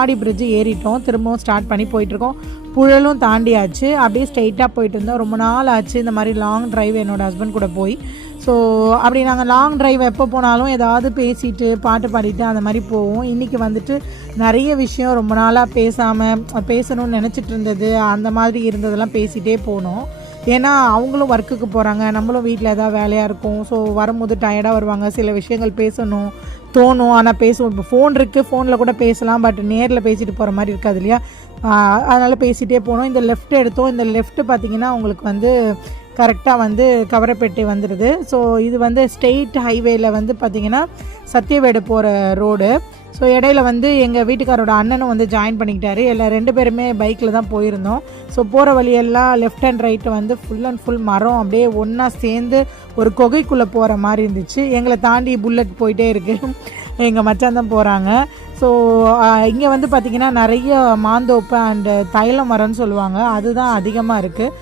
ஆடி bridge ஏறிட்டோம், திரும்பவும் start பண்ணி போயிட்டுருக்கோம். புழலும் தாண்டியாச்சு. அப்படியே ஸ்ட்ரெயிட்டாக போயிட்டு இருந்தோம். ரொம்ப நாள் ஆச்சு இந்த மாதிரி லாங் ட்ரைவ் என்னோடய ஹஸ்பண்ட் கூட போய். ஸோ அப்படி நாங்கள் லாங் ட்ரைவ் எப்போ போனாலும் ஏதாவது பேசிட்டு பாட்டு பாடிட்டு அந்த மாதிரி போவோம். இன்றைக்கி வந்துட்டு நிறைய விஷயம் ரொம்ப நாளாக பேசணும்னு நினச்சிட்டு இருந்தது, அந்த மாதிரி இருந்ததெல்லாம் பேசிகிட்டே போனோம். ஏன்னா அவங்களும் ஒர்க்குக்கு போகிறாங்க, நம்மளும் வீட்டில் ஏதாவது வேலையாக இருக்கும். ஸோ வரும்போது டயர்டாக வருவாங்க, சில விஷயங்கள் பேசணும் தோணும், ஆனால் பேசுவோம். இப்போ ஃபோன் இருக்குது, ஃபோனில் கூட பேசலாம், பட் நேரில் பேசிட்டு போகிற மாதிரி இருக்காது இல்லையா. அதனால் பேசிகிட்டே போனோம். இந்த லெஃப்ட் எடுத்தோம். இந்த லெஃப்ட்டு பார்த்திங்கன்னா உங்களுக்கு வந்து கரெக்டாக வந்து கவரப்பேட்டை வந்துடுது. ஸோ இது வந்து ஸ்ட்ரெயிட் ஹைவேயில் வந்து பார்த்திங்கன்னா சத்தியவேடு போகிற ரோடு. ஸோ இடையில வந்து எங்கள் வீட்டுக்காரோட அண்ணனும் வந்து ஜாயின் பண்ணிக்கிட்டாரு. எல்லாம் 2 பேருமே பைக்கில் தான் போயிருந்தோம். ஸோ போகிற வழியெல்லாம் லெஃப்ட் அண்ட் ரைட்டு வந்து ஃபுல் அண்ட் ஃபுல் மரம் அப்படியே ஒன்றா சேர்ந்து ஒரு குகைக்குள்ளே போகிற மாதிரி இருந்துச்சு. எங்களை தாண்டி புல்லட் போயிட்டே இருக்குது, எங்கள் மச்சான் தான் போகிறாங்க. ஸோ இங்கே வந்து பார்த்திங்கன்னா நிறைய மாந்தோப்பு அண்டு தைல மரம்னு சொல்லுவாங்க, அதுதான் அதிகமாக இருக்குது.